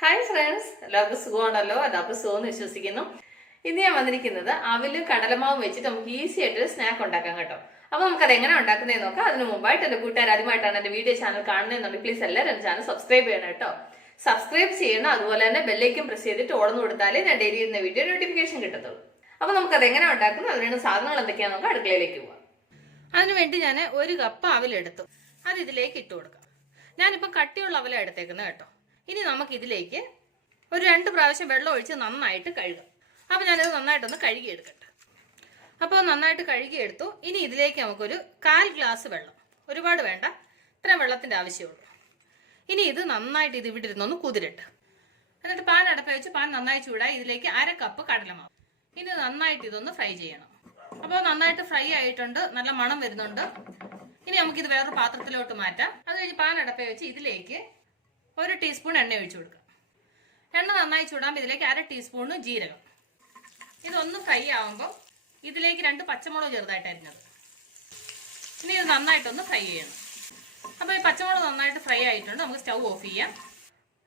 Hi friends, എല്ലാവർക്കും സുഖമാണല്ലോ. എല്ലാവർക്കും സുഖമെന്ന് വിശ്വസിക്കുന്നു. ഇന്ന് ഞാൻ വന്നിരിക്കുന്നത് അവിലും കടലമാവും വെച്ചിട്ട് നമുക്ക് ഈസി ആയിട്ടൊരു സ്നാക്ക് ഉണ്ടാക്കാം കേട്ടോ. അപ്പൊ നമുക്കത് എങ്ങനെ ഉണ്ടാക്കുന്നതെന്ന് നോക്കാം. അതിന് മുമ്പായിട്ട് എന്റെ കൂട്ടുകാർ ആദ്യമായിട്ടാണ് എന്റെ വീഡിയോ ചാനൽ കാണുന്നതെന്നുണ്ടെങ്കിൽ പ്ലീസ് എല്ലാവരും എന്റെ ചാനൽ സബ്സ്ക്രൈബ് ചെയ്യണം കേട്ടോ. സബ്സ്ക്രൈബ് ചെയ്യണം, അതുപോലെ തന്നെ ബെല്ലൈക്കും പ്രസ് ചെയ്തിട്ട് ഓർന്ന് കൊടുത്താലേ ഞാൻ ഡെയിലി ചെയ്യുന്ന വീഡിയോ നോട്ടിഫിക്കേഷൻ കിട്ടത്തുള്ളൂ. അപ്പൊ നമുക്കത് എങ്ങനെ ഉണ്ടാക്കുന്നു, അതിനുള്ള സാധനങ്ങൾ എന്തൊക്കെയാണെന്ന് നമുക്ക് അടുക്കളയിലേക്ക് പോവാം. അതിനുവേണ്ടി ഞാൻ 1 കപ്പ് അവിലെടുത്തു. അത് ഇതിലേക്ക് ഇട്ട് കൊടുക്കാം. ഞാനിപ്പം കട്ടിയുള്ള അവല എടുത്തേക്കുന്നത് കേട്ടോ. ഇനി നമുക്ക് ഇതിലേക്ക് ഒരു 2 പ്രാവശ്യം വെള്ളം ഒഴിച്ച് നന്നായിട്ട് കഴുകാം. അപ്പോൾ ഞാനിത് നന്നായിട്ടൊന്ന് കഴുകിയെടുക്കട്ടെ. അപ്പോൾ നന്നായിട്ട് കഴുകിയെടുത്തു. ഇനി ഇതിലേക്ക് നമുക്കൊരു 1/4 ഗ്ലാസ് വെള്ളം, ഒരുപാട് വേണ്ട, ഇത്രയും വെള്ളത്തിൻ്റെ ആവശ്യമുള്ളൂ. ഇനി ഇത് നന്നായിട്ട് ഇവിടെ ഇരുന്നൊന്ന് കുതിരട്ട്. എന്നിട്ട് പാൻ അടപ്പ് വെച്ച് പാൻ നന്നായി ചൂടായി ഇതിലേക്ക് 1/2 കപ്പ് കടലമാവ്. ഇനി നന്നായിട്ട് ഇതൊന്ന് ഫ്രൈ ചെയ്യണം. അപ്പോൾ നന്നായിട്ട് ഫ്രൈ ആയിട്ടുണ്ട്, നല്ല മണം വരുന്നുണ്ട്. ഇനി നമുക്കിത് വേറൊരു പാത്രത്തിലോട്ട് മാറ്റാം. അത് കഴിഞ്ഞ് പാൻ അടപ്പ് വെച്ച് ഇതിലേക്ക് 1 ടീസ്പൂൺ എണ്ണ ഒഴിച്ചു കൊടുക്കുക. എണ്ണ നന്നായി ചൂടാകുമ്പോൾ ഇതിലേക്ക് 1/2 ടീസ്പൂൺ ജീരകം. ഇതൊന്ന് ഫ്രൈ ആകുമ്പോൾ ഇതിലേക്ക് 2 പച്ചമുളക് ചെറുതായിട്ട് അരിഞ്ഞത്. ഇനി ഇത് നന്നായിട്ടൊന്ന് ഫ്രൈ ചെയ്യണം. അപ്പോൾ ഈ പച്ചമുളക് നന്നായിട്ട് ഫ്രൈ ആയിട്ടുണ്ട്, നമുക്ക് സ്റ്റൗ ഓഫ് ചെയ്യാം.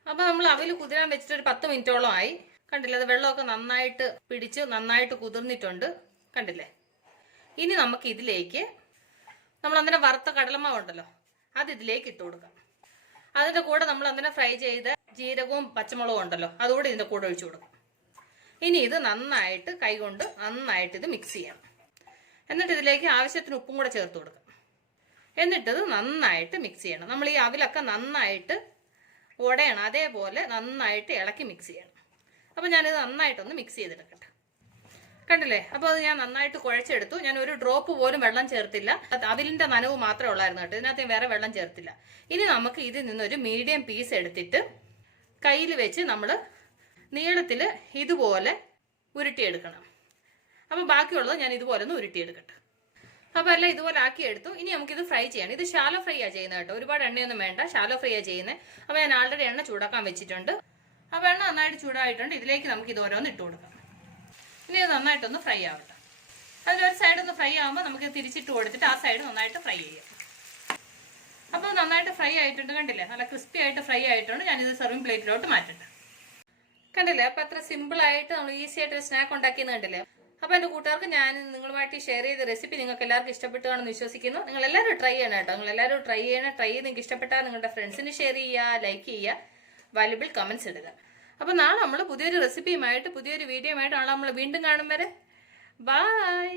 അപ്പോൾ നമ്മൾ അവിൽ കുതിരാൻ വെച്ചിട്ട് ഒരു 10 മിനിറ്റോളം ആയി. കണ്ടില്ലേ, അത് വെള്ളമൊക്കെ നന്നായിട്ട് പിടിച്ച് നന്നായിട്ട് കുതിർന്നിട്ടുണ്ട്, കണ്ടില്ലേ. ഇനി നമുക്ക് ഇതിലേക്ക് നമ്മൾ അന്നേരം വറുത്ത കടലമാവ് ഉണ്ടല്ലോ, അത് ഇതിലേക്ക് ഇട്ട് കൊടുക്കാം. അതിൻ്റെ കൂടെ നമ്മൾ അന്നേരം ഫ്രൈ ചെയ്ത ജീരകവും പച്ചമുളകും ഉണ്ടല്ലോ, അതുകൂടെ ഇതിൻ്റെ കൂടെ ഒഴിച്ചു കൊടുക്കും. ഇനി ഇത് നന്നായിട്ട് കൈകൊണ്ട് നന്നായിട്ട് ഇത് മിക്സ് ചെയ്യണം. എന്നിട്ട് ഇതിലേക്ക് ആവശ്യത്തിന് ഉപ്പും കൂടെ ചേർത്ത് കൊടുക്കാം. എന്നിട്ടിത് നന്നായിട്ട് മിക്സ് ചെയ്യണം. നമ്മൾ ഈ അവിലൊക്കെ നന്നായിട്ട് ഉടയണം, അതേപോലെ നന്നായിട്ട് ഇളക്കി മിക്സ് ചെയ്യണം. അപ്പോൾ ഞാനിത് നന്നായിട്ടൊന്ന് മിക്സ് ചെയ്തെടുക്കട്ടെ. കണ്ടില്ലേ, അപ്പോൾ അത് ഞാൻ നന്നായിട്ട് കുഴച്ചെടുത്തു. ഞാൻ ഒരു ഡ്രോപ്പ് പോലും വെള്ളം ചേർത്തില്ല. അവിലിൻ്റെ നനവ് മാത്രമേ ഉള്ളായിരുന്നു കേട്ടോ, ഇതിനകത്ത് വേറെ വെള്ളം ചേർത്തില്ല. ഇനി നമുക്ക് ഇതിൽ നിന്നൊരു മീഡിയം പീസ് എടുത്തിട്ട് കയ്യിൽ വെച്ച് നമ്മൾ നീളത്തിൽ ഇതുപോലെ ഉരുട്ടിയെടുക്കണം. അപ്പോൾ ബാക്കിയുള്ളത് ഞാൻ ഇതുപോലെ ഒന്ന് ഉരുട്ടിയെടുക്കട്ടെ. അപ്പോൾ എല്ലാം ഇതുപോലെ ആക്കിയെടുത്തു. ഇനി നമുക്കിത് ഫ്രൈ ചെയ്യണം. ഇത് ഷാലോ ഫ്രൈ ആണ് ചെയ്യുന്നത് കേട്ടോ, ഒരുപാട് എണ്ണയൊന്നും വേണ്ട, ഷാലോ ഫ്രൈ ആണ് ചെയ്യുന്നത്. അപ്പോൾ ഞാൻ ആൾറെഡി എണ്ണ ചൂടാക്കാൻ വെച്ചിട്ടുണ്ട്. അപ്പോൾ എണ്ണ നന്നായിട്ട് ചൂടായിട്ടുണ്ട്. ഇതിലേക്ക് നമുക്ക് ഇത് ഓരോന്ന് ഇട്ട് കൊടുക്കാം. ഇനി അത് നന്നായിട്ടൊന്ന് ഫ്രൈ ആവട്ടെ. അതിലൊരു സൈഡ് ഒന്ന് ഫ്രൈ ആകുമ്പോൾ നമുക്ക് തിരിച്ചിട്ട് കൊടുത്തിട്ട് ആ സൈഡ് നന്നായിട്ട് ഫ്രൈ ചെയ്യാം. അപ്പോൾ നന്നായിട്ട് ഫ്രൈ ആയിട്ടുണ്ട്, കണ്ടില്ലേ, നല്ല ക്രിസ്പി ആയിട്ട് ഫ്രൈ ആയിട്ടുണ്ട്. ഞാനിത് സെർവിങ് പ്ലേറ്റിലോട്ട് മാറ്റട്ടെ. കണ്ടില്ലേ, അപ്പോൾ അത്ര സിമ്പിളായിട്ട് നമ്മൾ ഈസി ആയിട്ട് സ്നാക്ക് ഉണ്ടാക്കിയെന്ന് കണ്ടില്ലേ. അപ്പോൾ എൻ്റെ കൂട്ടുകാർക്ക് ഞാൻ നിങ്ങളുമായിട്ട് ഷെയർ ചെയ്ത റെസിപ്പി നിങ്ങൾക്ക് എല്ലാവർക്കും ഇഷ്ടപ്പെട്ടാണെന്ന് വിശ്വസിക്കുന്നു. നിങ്ങൾ എല്ലാവരും ട്രൈ ചെയ്യണം കേട്ടോ. നിങ്ങൾ എല്ലാവരും ട്രൈ ചെയ്യണം. ട്രൈ ചെയ്ത് നിങ്ങൾക്ക് ഇഷ്ടപ്പെട്ടാൽ നിങ്ങളുടെ ഫ്രണ്ട്സിന് ഷെയർ ചെയ്യുക, ലൈക്ക് ചെയ്യുക, വാല്യുബിൾ കമൻറ്റ്സ് ഇടുക. അപ്പോൾ നാളെ നമ്മൾ പുതിയൊരു റെസിപ്പിയുമായിട്ട് പുതിയൊരു വീഡിയോയുമായിട്ടാണ് നമ്മൾ വീണ്ടും കാണും വരെ. ബൈ.